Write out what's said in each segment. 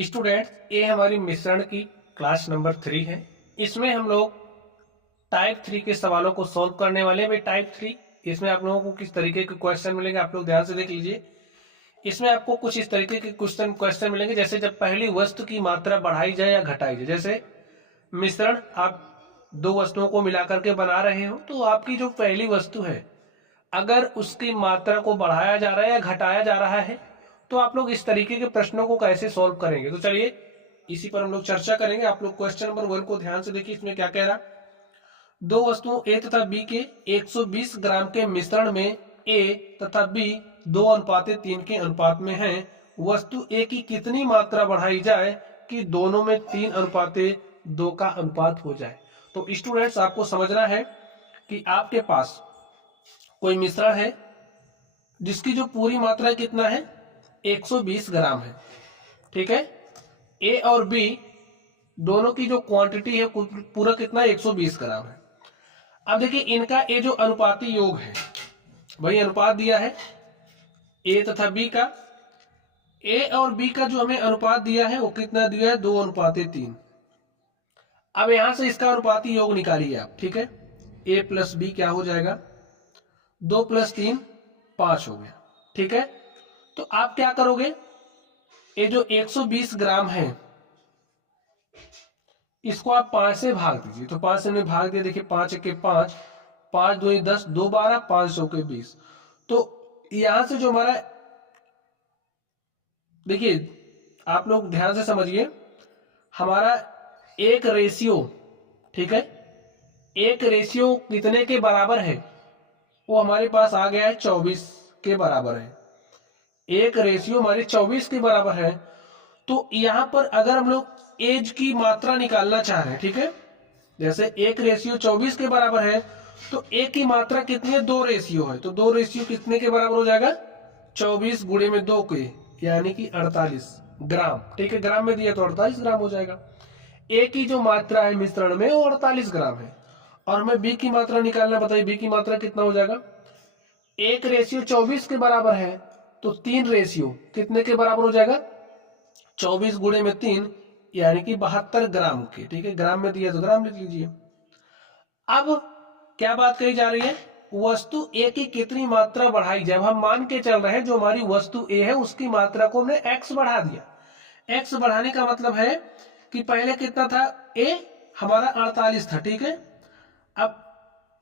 Students, ये हमारी मिश्रण की क्लास नंबर 3 है। इसमें हम लोग टाइप 3 के सवालों को सॉल्व करने वाले हैं। टाइप 3 इसमें आप लोगों को किस तरीके के क्वेश्चन मिलेंगे, आप लोग ध्यान से देख लीजिए। इसमें आपको कुछ इस तरीके के क्वेश्चन मिलेंगे, जैसे जब पहली वस्तु की मात्रा बढ़ाई जाए या घटाई जाए। जैसे मिश्रण आप दो वस्तुओं को मिलाकर के बना रहे हो, तो आपकी जो पहली वस्तु है अगर उसकी मात्रा को बढ़ाया जा रहा है या घटाया जा रहा है, तो आप लोग इस तरीके के प्रश्नों को कैसे सॉल्व करेंगे। तो चलिए इसी पर हम लोग चर्चा करेंगे। आप लोग क्वेश्चन नंबर 1 को ध्यान से देखिए। इसमें क्या कह रहा, दो वस्तुओं ए तथा बी के 120 ग्राम के मिश्रण में ए तथा बी 2:3 के अनुपात में हैं। वस्तु ए की कितनी मात्रा बढ़ाई जाए कि दोनों में 3:2 का अनुपात हो जाए। तो स्टूडेंट्स, आपको समझना है कि आपके पास कोई मिश्रण है जिसकी जो पूरी मात्रा कितना है 120 ग्राम है, ठीक है। ए और बी दोनों की जो क्वांटिटी है पूरा कितना 120 ग्राम है। अब देखिए इनका ये जो अनुपाती योग है, वही अनुपात दिया है ए तथा बी का। ए और बी का जो हमें अनुपात दिया है वो कितना दिया है 2:3। अब यहां से इसका अनुपाती योग निकालिए आप, ठीक है। ए प्लस बी क्या हो जाएगा, 2 + 3 5 हो गया, ठीक है। तो आप क्या करोगे, ये जो 120 ग्राम है इसको आप 5 से भाग दीजिए। तो 5 से हमने भाग दिया, देखिए 5 × 5, 5 × 2 = 10, 2 = 12, 500 के 20। तो यहां से जो हमारा, देखिए आप लोग ध्यान से समझिए, हमारा एक रेशियो, ठीक है, एक रेशियो कितने के बराबर है, वो हमारे पास आ गया है 24 के बराबर है। एक रेशियो हमारी 24 के बराबर है। तो यहां पर अगर हम लोग एज की मात्रा निकालना चाह रहे हैं, ठीक है, जैसे एक रेशियो 24 के बराबर है, तो ए की मात्रा कितनी है, 2 रेशियो है। तो 2 रेशियो कितने के बराबर हो जाएगा, 24 × 2 के, यानी कि 48 ग्राम, ठीक है। ग्राम में दिया तो 48 ग्राम हो जाएगा। ए की जो मात्रा है मिश्रण में वो 48 ग्राम है, और हमें बी की मात्रा निकालना, बताइए बी की मात्रा कितना हो जाएगा। एक रेशियो 24 के बराबर है, तो 3 रेशियो कितने के बराबर हो जाएगा, 24 × 3, यानी कि 72 ग्राम के, ठीक है। ग्राम में दिया तो ग्राम लिख लीजिए। अब क्या बात कही जा रही है, वस्तु ए की कितनी मात्रा बढ़ाई जाए। हम मान के चल रहे हैं जो हमारी वस्तु ए है उसकी मात्रा को हमने x बढ़ा दिया। x बढ़ाने का मतलब है कि पहले कितना था, ए हमारा 48 था, ठीक है। अब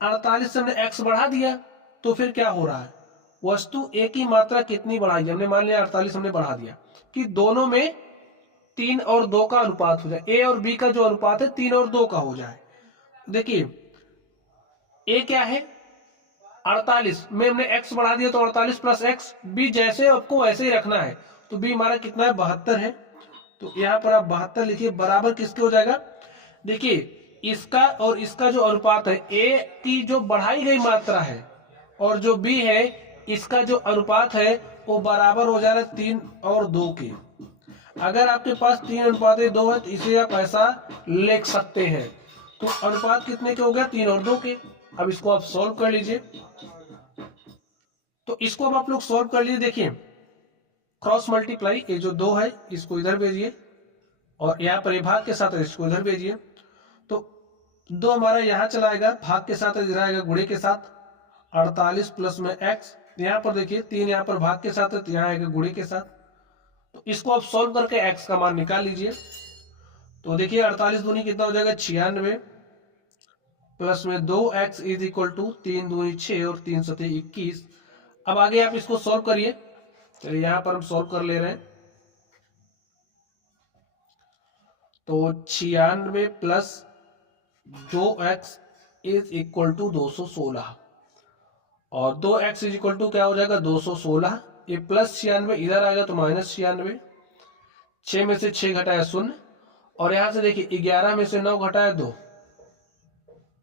48 से हमने x बढ़ा दिया, तो फिर क्या हो रहा है, वस्तु ए की मात्रा कितनी बढ़ाई, हमने मान लिया 48 हमने बढ़ा दिया, कि दोनों में 3 और 2 का अनुपात हो जाए। ए और बी का जो अनुपात है 3 और 2 का हो जाए। देखिए ए क्या है 48 में हमने x बढ़ा दिया, तो 48 + x, बी जैसे आपको वैसे ही रखना है। तो बी हमारा कितना है 72 है। तो यहां पर आप 72 लिखिए, बराबर किसके हो जाएगा, देखिए इसका और इसका जो अनुपात है, ए की जो बढ़ाई गई मात्रा है और जो बी है इसका जो अनुपात है वो बराबर हो जा रहा है 3 और 2 के। अगर आपके पास 3:2 है तो इसे आप ऐसा लिख सकते हैं। तो अनुपात कितने के हो गया, 3 और 2 के। अब इसको आप सॉल्व कर लीजिए। तो इसको अब आप लोग सॉल्व कर लीजिए। देखिए क्रॉस मल्टीप्लाई, ये जो 2 है इसको इधर भेजिए, और यहाँ पर भाग के साथ इसको इधर भेजिए। तो 2 हमारा यहाँ चलाएगा, भाग के साथ इधर आएगा गुणे के साथ, 48 प्लस में x, यहाँ पर देखिए 3 यहाँ पर भाग के साथ है तो यहाँ आएगा गुणे के साथ। तो इसको आप सॉल्व करके x का मान निकाल लीजिए। तो देखिए 48 दूनी कितना हो जाएगा 96, प्लस में 2x = 3 दूनी 6 और 3 × 7 = 21। अब आगे आप इसको सॉल्व करिए। चलिए यहां पर हम सॉल्व कर ले रहे हैं। तो 96 प्लस 2x = 216, और 2x = क्या हो जाएगा 216। ये प्लस 96 इधर आएगा तो माइनस 96, 6 में से 6 घटाया 0, और यहां से देखिए 11 में से 9 घटाया 2,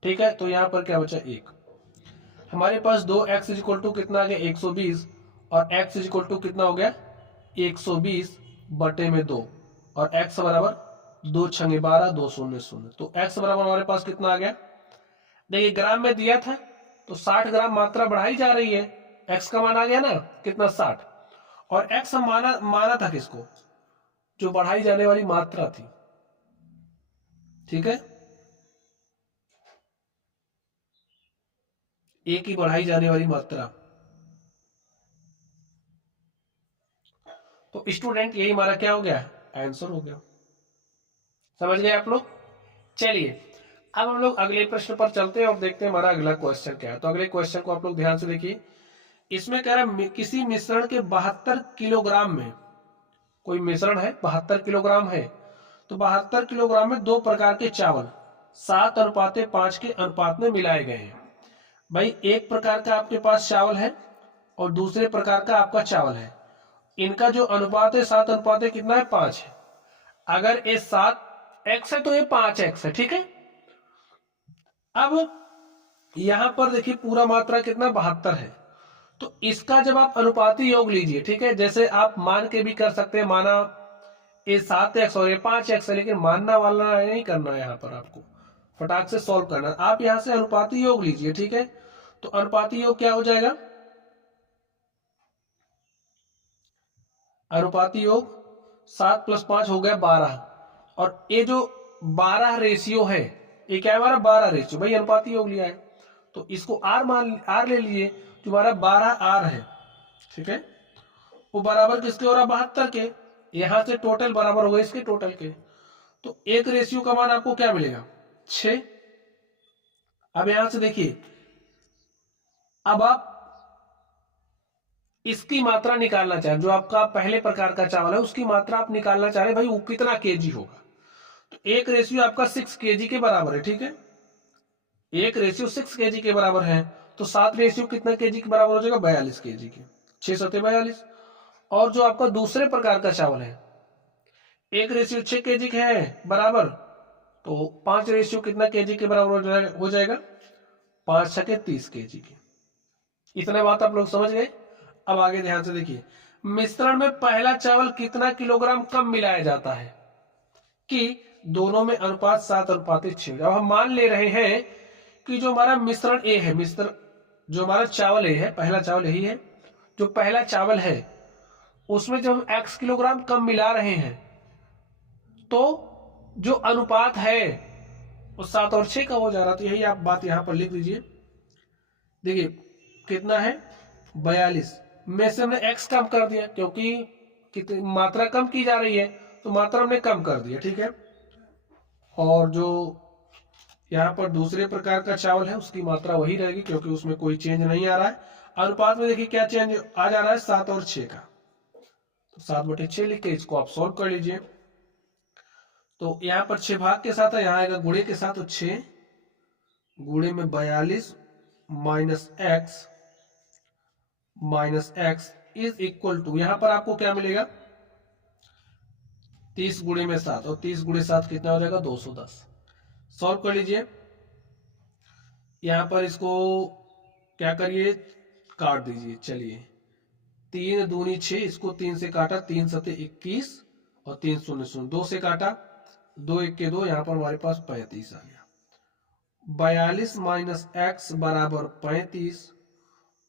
ठीक है। तो यहां पर क्या बचा 1। हमारे पास 2x = कितना आ गया 120, और x = कितना हो गया 120/2, और x बराबर 2 × 12 2 0 0। तो x बराबर हमारे पास कितना आ गया, देखिए ग्राम में दिया था तो 60 ग्राम मात्रा बढ़ाई जा रही है, x का मान आ गया ना कितना 60, और x हम माना था किसको जो बढ़ाई जाने वाली मात्रा थी, ठीक है, ए की बढ़ाई जाने वाली मात्रा। तो स्टूडेंट यही हमारा क्या हो गया, आंसर हो गया। समझ गए आप लोग। चलिए अब हम लोग अगले प्रश्न पर चलते हैं और देखते हैं हमारा अगला क्वेश्चन क्या है। तो अगले क्वेश्चन को आप लोग ध्यान से देखिए। इसमें कह रहा है किसी मिश्रण के 72 किलोग्राम में, कोई मिश्रण है 72 किलोग्राम है, तो 72 किलोग्राम में दो प्रकार के चावल 7:5 के अनुपात में मिलाए गए हैं। भाई एक प्रकार का आपके पास चावल है और दूसरे प्रकार का आपका चावल है, इनका जो अनुपात है 7 कितना है, 5 है। अगर ये 7x है तो ये 5x है, ठीक है। अब यहां पर देखिए पूरा मात्रा कितना 72 है, तो इसका जब आप अनुपाती योग लीजिए, ठीक है, जैसे आप मान के भी कर सकते हैं, माना ये 7x और ये 5x है, लेकिन मानना वाला नहीं करना है, यहाँ पर आपको फटाक से सॉल्व करना। आप यहां से अनुपाती योग लीजिए, ठीक है। तो अनुपाती योग क्या हो जाएगा, अनुपाती योग 7 + 5 हो गया 12, और ये जो 12 रेशियो है, ये क्या है हमारा 12 रेशियो, भाई अनुपाती योग लिया है तो इसको आर ले लिए, जो हमारा 12 आर है, ठीक है, वो बराबर किसके हो रहा 72 के, यहां से टोटल बराबर होगा इसके टोटल के। तो एक रेशियो का मान आपको क्या मिलेगा 6। अब यहां से देखिए, अब आप इसकी मात्रा निकालना चाहें, जो आपका पहले प्रकार का चावल है उसकी मात्रा आप निकालना चाह रहे भाई वो कितना केजी होगा। तो एक रेशियो आपका 6 केजी के बराबर है, ठीक है, एक रेशियो 6 केजी के बराबर है, तो 7 रेशियो कितना केजी के बराबर हो जाएगा 42 केजी के, 6 7 42। और जो आपका दूसरे प्रकार का चावल है, एक रेशियो 6 केजी के है बराबर, तो 5 रेशियो कितना केजी के बराबर हो जाएगा 5 6 30 केजी के। इतना बात आप लोग समझ गए। अब आगे ध्यान से देखिए, मिश्रण में पहला चावल कितना किलोग्राम कम मिलाया जाता है कि दोनों में अनुपात 7:6। अब हम मान ले रहे हैं कि जो हमारा मिश्रण ए है, मिश्रण जो हमारा चावल ए है, पहला चावल यही है, जो पहला चावल है उसमें जब हम x किलोग्राम कम मिला रहे हैं तो जो अनुपात है वो 7:6 का हो जा रहा। तो यही आप बात यहां पर लिख दीजिए। देखिए कितना है 42 में से हमने x कम कर दिया, क्योंकि कितनी मात्रा कम की जा रही है तो मात्रा हमने कम कर दिया, ठीक है। और जो यहाँ पर दूसरे प्रकार का चावल है उसकी मात्रा वही रहेगी, क्योंकि उसमें कोई चेंज नहीं आ रहा है। अनुपात में देखिए क्या चेंज आ जा रहा है 7 और 6 का, तो 7/6 लिख के इसको आप सॉल्व कर लीजिए। तो यहाँ पर 6 भाग के साथ है, यहाँ आएगा गुणे के साथ, तो 6 गुणे में 42 minus X is equal to, यहां पर आपको क्या मिलेगा 30 गुणे में 7, और 30 गुणे 7 कितना हो जाएगा 210। सॉल्व कर लीजिए। यहां पर इसको क्या करिए काट दीजिए। चलिए 3 दूनी 6, इसको 3 से काटा, 3 7 21 और 3 0 0, 2 से काटा, 2 1 के 2, यहां पर हमारे पास 35 आ गया। 42 माइनस एक्स बराबर 35।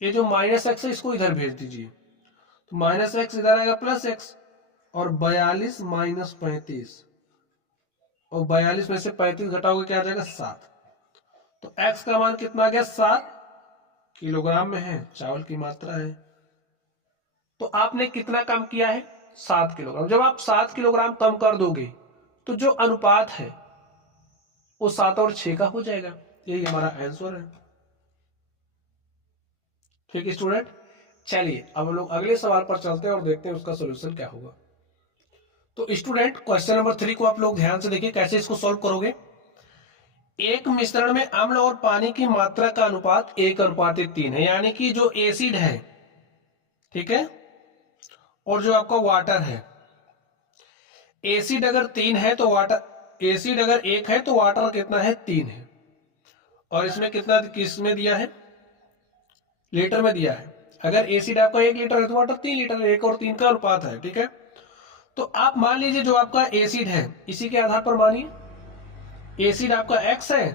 ये जो माइनस एक्स है इसको इधर भेज दीजिए, तो माइनस एक्स इधर आएगा प्लस एक्स, और 42 माइनस 35, और 42 में से 35 घटाओगे क्या आ जाएगा 7। तो x का मान कितना आ गया 7 किलोग्राम में है, चावल की मात्रा है। तो आपने कितना कम किया है 7 किलोग्राम। जब आप 7 किलोग्राम कम कर दोगे तो जो अनुपात है वो 7 और 6 का हो जाएगा। यही हमारा आंसर है। ठीक है स्टूडेंट, चलिए अब हम लोग अगले सवाल पर चलते हैं और देखते हैं उसका सोल्यूशन क्या होगा। तो स्टूडेंट क्वेश्चन नंबर 3 को आप लोग ध्यान से देखिए कैसे इसको सॉल्व करोगे। एक मिश्रण में अम्ल और पानी की मात्रा का अनुपात 1:3 है, यानी कि जो एसिड है, ठीक है, और जो आपका वाटर है, एसिड अगर 3 है तो वाटर, एसिड अगर 1 है तो वाटर कितना है 3 है। और इसमें कितना किसमें दिया है लीटर में दिया है। अगर एसिड आपका 1 लीटर है तो वाटर 3 लीटर है, 1 और 3 का अनुपात है, ठीक है। तो आप मान लीजिए जो आपका एसिड है इसी के आधार पर मानिए, एसिड आपका x है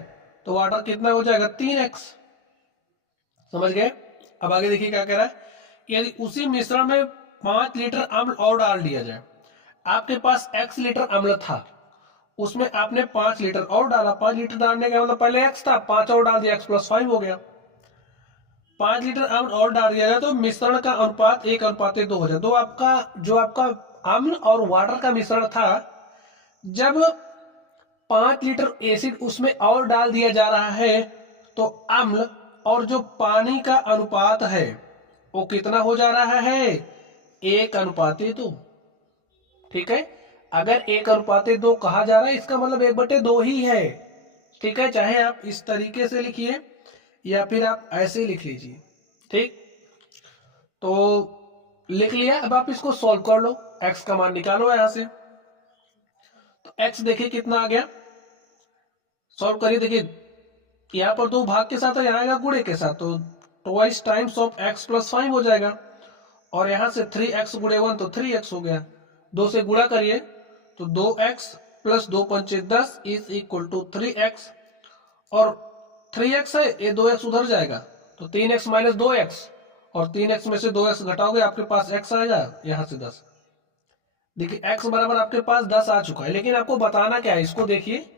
तो वाटर कितना हो जाएगा 3x। समझ गए। अब आगे देखिए क्या कह रहा है, यदि उसी मिश्रण में 5 लीटर अम्ल और डाल दिया जाए, आपके पास x लीटर अम्ल था, उसमें आपने 5 लीटर और डाला। 5 लीटर डालने का मतलब पहले x था, 5 और डाल दिया, x+5 हो गया। 5 लीटर अम्ल और डाल दिया जाए तो मिश्रण का अनुपात 1:2 हो जाए। तो आपका जो आपका अम्ल और वाटर का मिश्रण था, जब 5 लीटर एसिड उसमें और डाल दिया जा रहा है तो अम्ल और जो पानी का अनुपात है वो कितना हो जा रहा है? 1:2। ठीक है, अगर 1:2 कहा जा रहा है इसका मतलब 1/2 ही है। ठीक है, चाहे आप इस तरीके से लिखिए या फिर आप ऐसे लिख लीजिए। ठीक, तो लिख लिया। अब आप इसको सॉल्व कर लो, x का मान निकालो यहां से। तो x देखिए कितना आ गया, सॉल्व करिए। देखिए यहाँ पर 2 भाग के साथ है, यहाँ आएगा गुणे के साथ, तो ट्वाइस टाइम्स ऑफ x+5 हो जाएगा। और यहां से 3x गुणे 1 तो 3x हो गया। 2 से गुणा करिए तो 2x + 2 × 10 is equal to 3x। और 3x है, ये 2x उधर जाएगा तो 3x - 2x, और 3x में से 2x घटाओगे आपके पास x आएगा, यहां से 10। देखिए x बराबर आपके पास 10 आ चुका है। लेकिन आपको बताना क्या है, इसको देखिए।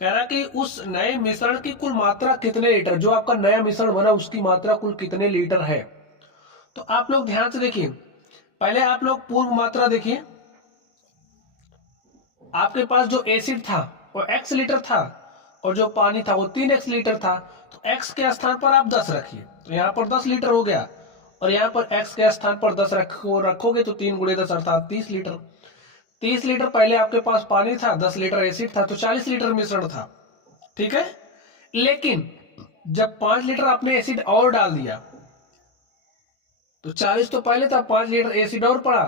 कह रहा कि उस नए मिश्रण की कुल मात्रा कितने लीटर, जो आपका नया मिश्रण बना उसकी मात्रा कुल कितने लीटर है। तो आप लोग ध्यान से देखिए, पहले आप लोग पूर्व मात्रा देखिए। आपके पास जो एसिड था वो x लीटर था और जो पानी था वो 3x लीटर था। तो x के स्थान पर आप 10 रखिए, तो यहाँ पर 10 लीटर हो गया। और यहाँ पर x के स्थान पर 10 रखोगे तो 3 × 10 अर्थात 30 लीटर। 30 लीटर पहले आपके पास पानी था, 10 लीटर एसिड था, तो 40 लीटर मिश्रण था। ठीक है, लेकिन जब 5 लीटर आपने एसिड और डाल दिया तो 40 तो पहले था, 5 लीटर एसिड और पड़ा,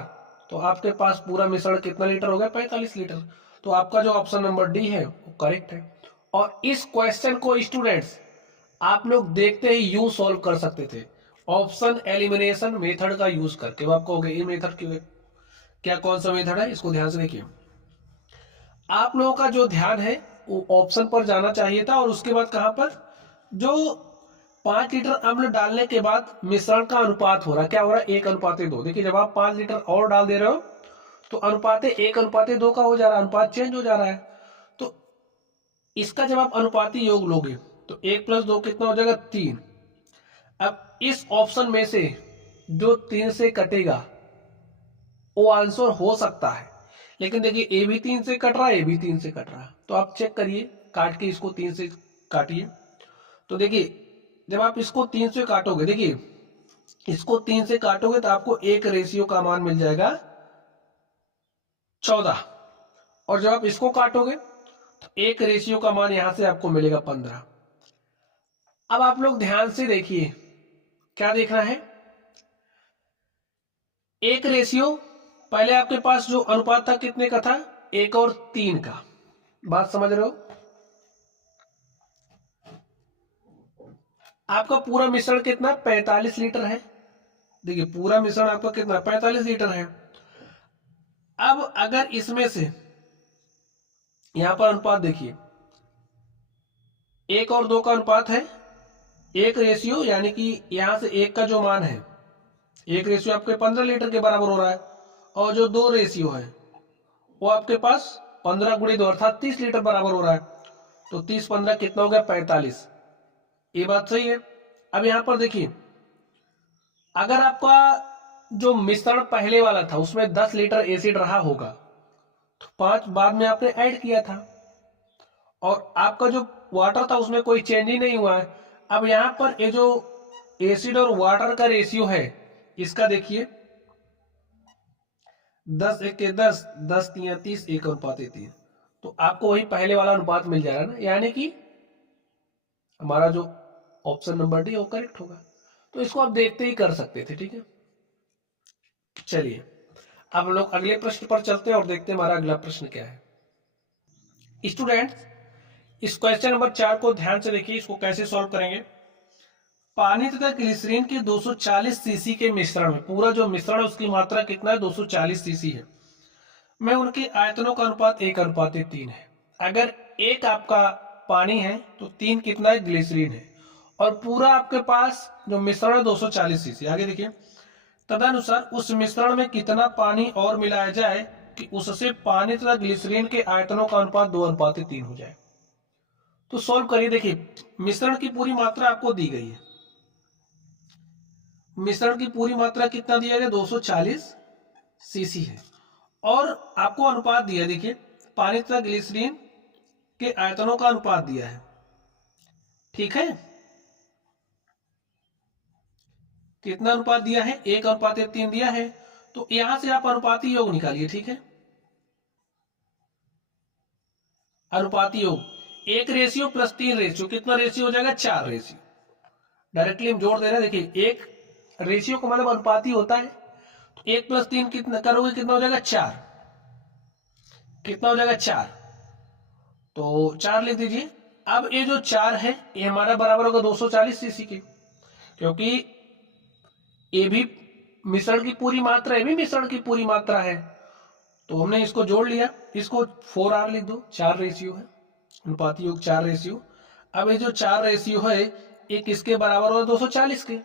तो आपके पास पूरा मिश्रण कितना लीटर हो गया? 45 लीटर। तो आपका जो ऑप्शन नंबर डी है वो करेक्ट है। और इस क्वेश्चन को स्टूडेंट्स आप लोग देखते ही यूं सॉल्व कर सकते थे, ऑप्शन एलिमिनेशन मेथड का यूज करके। आप कहोगे ये मेथड क्यों है, क्या कौन सा मेथड है? इसको ध्यान से देखिए। आप लोगों का जो ध्यान है वो ऑप्शन पर जाना चाहिए था, और उसके बाद कहां पर, जो 5 लीटर अम्ल डालने के बाद मिश्रण का अनुपात हो रहा है, क्या हो रहा है? 1:2। देखिए जब आप 5 लीटर और डाल दे रहे हो तो अनुपात 1:2 का हो जा रहा है, अनुपात चेंज हो जा रहा है। तो इसका जब आप अनुपाती योग लोगे तो 1 + 2 कितना हो जाएगा? 3। अब इस ऑप्शन में से जो 3 से कटेगा वो आंसर हो सकता है। लेकिन देखिए ए भी 3 से कट रहा है, ए भी 3 से कट रहा है, तो आप चेक करिए, काट के इसको 3 से काटिए। तो देखिए जब आप इसको 3 से काटोगे, देखिए इसको 3 से काटोगे तो आपको एक रेशियो का मान मिल जाएगा 14। और जब आप इसको काटोगे तो एक रेशियो का मान यहां से आपको मिलेगा 15। अब आप लोग ध्यान से देखिए, क्या देखना है? एक रेशियो, पहले आपके पास जो अनुपात था कितने का था? 1 और 3 का। बात समझ रहे हो? आपका पूरा मिश्रण कितना? 45 लीटर है। देखिए पूरा मिश्रण आपका कितना? 45 लीटर है। अब अगर इसमें से यहां पर अनुपात देखिए, 1 और 2 का अनुपात है 1 रेशियो, यानी कि यहां से 1 का जो मान है, 1 रेशियो आपके 15 लीटर के बराबर हो रहा है। और जो 2 रेशियो है वो आपके पास 15 × 2 अर्थात 30 लीटर बराबर हो रहा है। तो 30 15 कितना हो गया? 45। ये बात सही है। अब यहां पर देखिए, अगर आपका जो मिश्रण पहले वाला था उसमें 10 लीटर एसिड रहा होगा तो 5 बाद में आपने ऐड किया था, और आपका जो वाटर था उसमें कोई चेंज ही नहीं हुआ है। अब यहां पर ये जो एसिड और वाटर का रेशियो है इसका देखिए, 10 × 1 = 10, 10 × 3 = 30, 1:3। तो आपको वही पहले वाला अनुपात मिल जाएगा ना, यानी कि हमारा जो ऑप्शन नंबर डी वो करेक्ट होगा। तो इसको आप देखते ही कर सकते थे। ठीक है, चलिए अब लोग अगले प्रश्न पर चलते हैं और देखते हैं हमारा अगला प्रश्न क्या है। स्टूडेंट्स इस क्वेश्चन नंबर 4 को ध्यान से देखिए, इसको कैसे सॉल्व करेंगे। पानी तथा ग्लिसरीन के 240 सीसी के मिश्रण में, पूरा जो मिश्रण है उसकी मात्रा कितना है? 240 सीसी है। में उनके आयतनों का अनुपात 1:3 है। अगर 1 आपका पानी है तो 3 कितना है? ग्लिसरीन है। और पूरा आपके पास जो मिश्रण है 240 सीसी। आगे देखिए, तदनुसार उस मिश्रण में कितना पानी और मिलाया जाए कि उससे पानी तथा ग्लिसरीन के आयतनों का अनुपात 2:3 हो जाए। तो सॉल्व करिए। देखिए मिश्रण की पूरी मात्रा आपको दी गई है। मिश्रण की पूरी मात्रा कितना दिया गया, 240 सीसी है, और आपको अनुपात दिया, देखिए पानी तथा ग्लिसरीन के आयतनों का अनुपात दिया है। ठीक है, कितना अनुपात दिया है, 1:3 दिया है। तो यहां से आप अनुपाती योग निकालिए। ठीक है, अनुपाती योग 1 रेशियो प्लस 3 रेशियो, कितना रेशियो हो जाएगा, 4 रेशियो। डायरेक्टली हम जोड़ दे रहे हैं। देखिए 1 रेशियो का मतलब अनुपाती होता है, तो 1 + 3 कितना करोगे, कितना हो जाएगा, 4। कितना हो जाएगा, 4। तो 4 लिख दीजिए। अब ये जो 4 है ये हमारा बराबर होगा 240 सीसी के, क्योंकि ये भी मिश्रण की पूरी मात्रा, ये भी मिश्रण की पूरी मात्रा है। तो हमने इसको जोड़ लिया, इसको 4R लिख दो, 4 रेशियो है, अनुपाती योग 4 रेशियो। अब ये जो 4 रेशियो है ये किसके बराबर होगा, 240 के।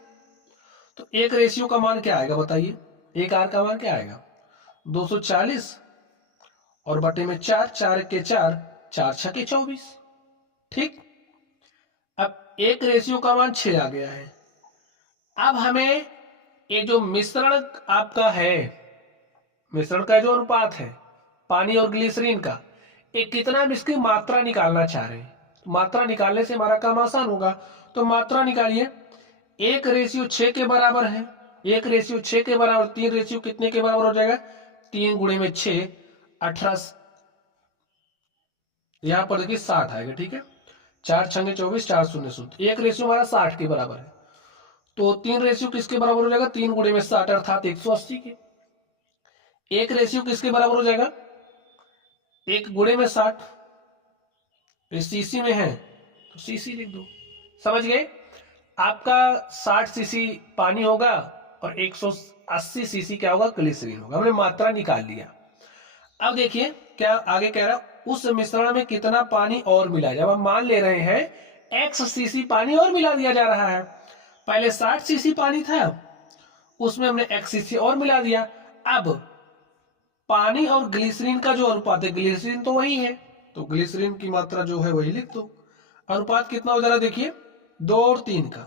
तो 1 रेशियो का मान क्या आएगा बताइए, 1R का मान क्या आएगा, 240 और बटे में 4, 4 के 4, 4 6 के 24। ठीक, अब 1 रेशियो का मान 6 आ गया है। अब हमें ये जो मिश्रण आपका है, मिश्रण का जो अनुपात है पानी और ग्लिसरीन का, ये कितना, हम इसकी मात्रा निकालना चाह रहे हैं। मात्रा निकालने से हमारा काम आसान होगा। तो मात्रा निकालिए, 1 रेशियो 6 के बराबर है, 1 रेशियो 6 के बराबर, 3 रेशियो कितने के बराबर हो जाएगा, 3 गुणे में 6, 18, यहां पर देखिए 60 आएगा। ठीक है, 4 छंगे 24, 4 शून्य शून्य, 1 रेशियो हमारा 60 के बराबर है। तो 3 रेशियो किसके बराबर हो जाएगा, 3 गुणे में 60 अर्थात 180 के। 1 रेशियो किसके बराबर हो जाएगा, 1 गुणे में 60, सीसी में है तो सीसी लिख दो। समझ गए, आपका 60 सीसी पानी होगा और 180 सीसी क्या होगा, ग्लिसरीन होगा। हमने मात्रा निकाल लिया। अब देखिए क्या आगे कह रहा है, उस मिश्रण में कितना पानी और मिला। जब हम मान ले रहे हैं x सीसी पानी और मिला दिया जा रहा है, पहले 60 सीसी पानी था, उसमें हमने x सीसी और मिला दिया। अब पानी और ग्लिसरीन का जो अनुपात है, ग्लिसरीन तो वही है, तो ग्लिसरीन की मात्रा जो है वही लिख दो। अनुपात कितना हो जा रहा है, देखिए 2 और 3 का,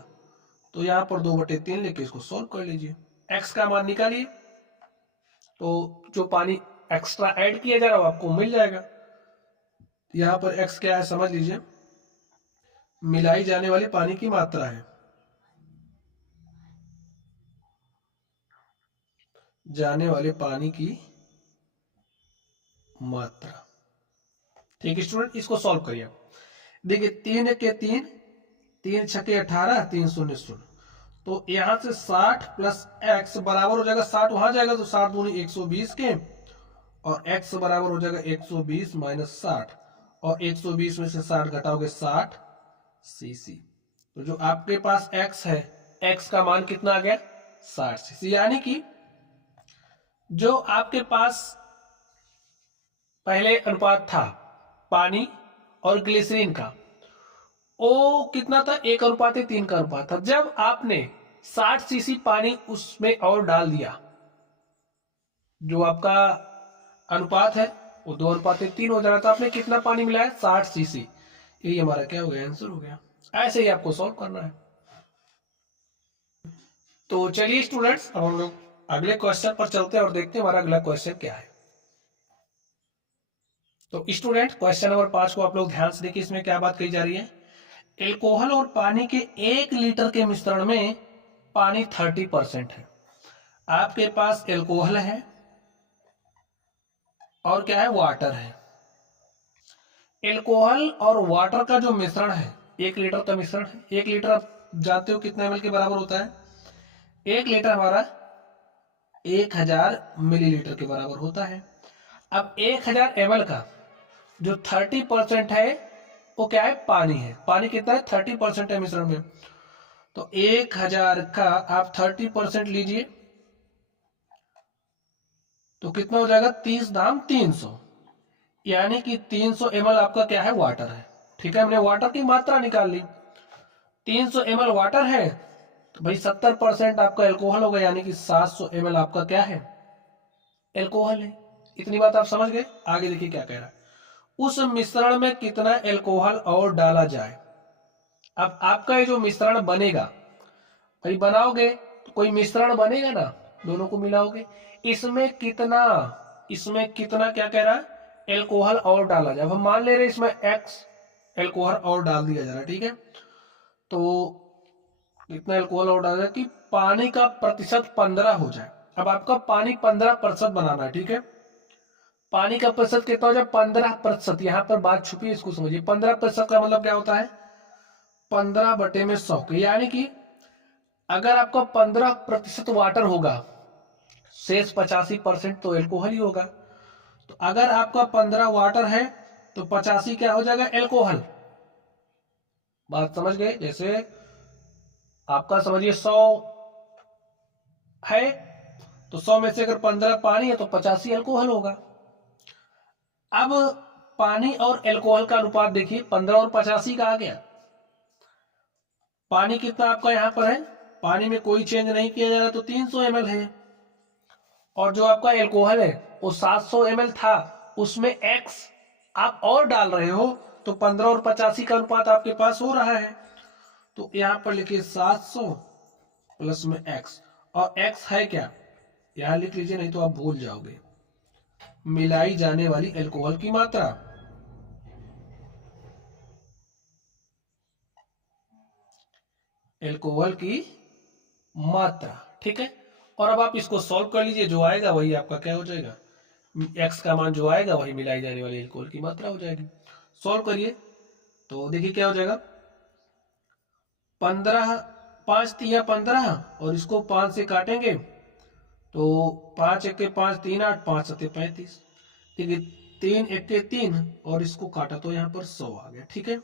तो यहां पर 2/3 लेके इसको सोल्व कर लीजिए। x का मान निकालिए, तो जो पानी एक्स्ट्रा ऐड किया जा रहा है आपको मिल जाएगा। यहां पर x क्या है समझ लीजिए, मिलाई जाने वाली पानी की मात्रा है, जाने वाले पानी की मात्रा। ठीक है स्टूडेंट, इसको सॉल्व करिए। देखिए 3 के 3, 3 छके 18, 3 शून्य शून्य, तो यहां से 60 प्लस x बराबर हो जाएगा 60, वहां जाएगा तो 60 दूनी 120 के, और x बराबर हो जाएगा 120 माइनस 60, और 120 में से 60 घटाओगे 60 सीसी। तो जो आपके पास x है, x का मान कितना आ गया, 60 सीसी। यानी कि जो आपके पास पहले अनुपात था पानी और ग्लिसरीन का, वो कितना था, 1:3 का अनुपात था। जब आपने 60 सीसी पानी उसमें और डाल दिया, जो आपका अनुपात है वो 2:3 हो जा रहा था, आपने कितना पानी मिलाया, 60 सीसी। यही हमारा क्या हो गया, आंसर हो गया। ऐसे ही आपको सॉल्व करना है। तो चलिए स्टूडेंट्स, अब हम लोग अगले क्वेश्चन पर चलते हैं और देखते हैं हमारा अगला क्वेश्चन क्या है। तो स्टूडेंट क्वेश्चन नंबर 5 को आप लोग ध्यान से देखिए, इसमें क्या बात कही जा रही है। एल्कोहल और पानी के 1 लीटर के मिश्रण में पानी 30% है। आपके पास एल्कोहल है और क्या है, वाटर है। एल्कोहल और वाटर का जो मिश्रण है, 1 लीटर का मिश्रण है। 1 लीटर आप जानते हो कितना ml के बराबर होता है, 1 लीटर हमारा 1000 मिलीलीटर के बराबर होता है। अब 1000 ml का जो 30% है वो क्या है, पानी है। पानी कितना है, 30% है मिश्रण में। तो 1000 का आप 30% लीजिए तो कितना हो जाएगा, 30 दाम 300, यानी कि 300 ml आपका क्या है, वाटर है। ठीक है, हमने वाटर की मात्रा निकाल ली। 300 ml वाटर है तो भाई 70% आपका एल्कोहल होगा, यानी कि 700 ml आपका क्या है, एल्कोहल है। इतनी बात आप समझ गए। आगे देखिए क्या कह रहा है, उस मिश्रण में कितना एल्कोहल और डाला जाए। अब आपका ये जो मिश्रण बनेगा, कहीं बनाओगे तो कोई मिश्रण बनेगा ना, दोनों को मिलाओगे, इसमें कितना क्या कह रहा है, एल्कोहल और डाला जाए। अब हम मान ले रहे इसमें x एल्कोहल और डाल दिया जा रहा है, ठीक है। तो इतना एल्कोहल और डाल जाए कि पानी का प्रतिशत 15 हो जाए। अब आपका पानी 15% बनाना है, ठीक है। पानी का प्रतिशत कितना हो जाए, 15%। यहां पर बात छुपी है, इसको समझिए। 15% का मतलब क्या होता है, 15/100। यानी कि अगर आपका 15% वाटर होगा, शेष 85% तो एल्कोहल ही होगा। तो अगर आपका 15 वाटर है तो 85 क्या हो जाएगा, एल्कोहल। बात समझ गए। जैसे आपका समझिए 100 है, तो 100 में से अगर 15 पानी है तो 85 एल्कोहल होगा। अब पानी और एल्कोहल का अनुपात देखिए, 15 और 85 का आ गया। पानी कितना आपका यहां पर है, पानी में कोई चेंज नहीं किया जा रहा, तो 300 ml है। और जो आपका एल्कोहल है वो 700 ml था, उसमें x आप और डाल रहे हो, तो 15 और 85 का अनुपात आपके पास हो रहा है। तो यहां पर लिखिए 700 प्लस में x, और x है क्या, यहां लिख लीजिए, नहीं तो आप भूल जाओगे, मिलाई जाने वाली एल्कोहल की मात्रा। एल्कोहल की मात्रा, ठीक है। और अब आप इसको सॉल्व कर लीजिए, जो आएगा वही आपका क्या हो जाएगा, x का मान जो आएगा वही मिलाई जाने वाली एल्कोहल की मात्रा हो जाएगी। सॉल्व करिए तो देखिए क्या हो जाएगा, 15, 5 तिया 15, और इसको 5 से काटेंगे तो 5 1 के 5, 3 8, 5 7 35, ठीक है। 3 1 के 3, और इसको काटा तो यहाँ पर 100 आ गया, ठीक है।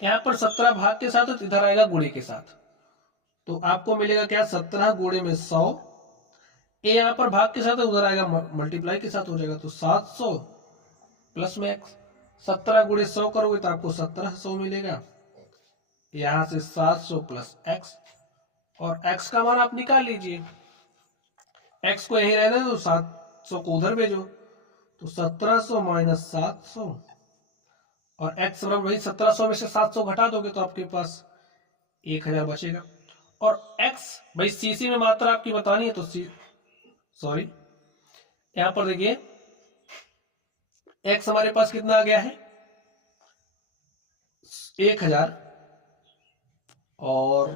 यहाँ पर 17 भाग के साथ, तो इधर आएगा गुणे के साथ, तो आपको मिलेगा क्या, 17 गुणे में 100। ये यहाँ पर भाग के साथ, उधर आएगा मल्टीप्लाई के साथ हो जाएगा, तो 700 प्लस में x। 17 गुणे 100 करोगे तो आपको 1700 मिलेगा। यहां से 700 प्लस x, और x का मान आप निकाल लीजिए। x को यहीं रहने दो, 700 को उधर भेजो, तो 1700 माइनस 700, और x बराबर वही 1700 में से 700 घटा दोगे तो आपके पास 1000 बचेगा। और x भाई सीसी में मात्रा आपकी बतानी है, तो सॉरी यहां पर देखिए x हमारे पास कितना आ गया है, 1000, और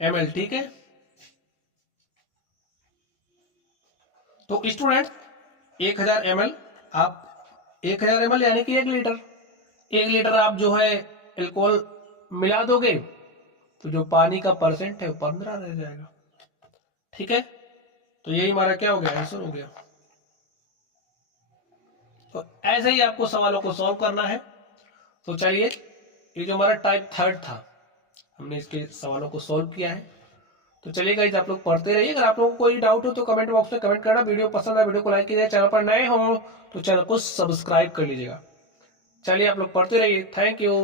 ml, ठीक है। तो स्टूडेंट 1000 ml, आप 1000 ml यानी कि 1 लीटर आप जो है एल्कोहल मिला दोगे, तो जो पानी का परसेंट है वो 15 रह जाएगा, ठीक है। तो यही हमारा क्या हो गया, आंसर हो गया। तो ऐसे ही आपको सवालों को सॉल्व करना है। तो चलिए, ये जो हमारा टाइप 3 था, हमने इसके सवालों को सॉल्व किया है। तो चलिए गाइस, आप लोग पढ़ते रहिए। अगर आप लोगों को कोई डाउट हो तो कमेंट बॉक्स में कमेंट करना। वीडियो पसंद है वीडियो को लाइक कीजिए, चैनल पर नए हो तो चैनल को सब्सक्राइब कर लीजिएगा। चलिए आप लोग पढ़ते रहिए, थैंक यू।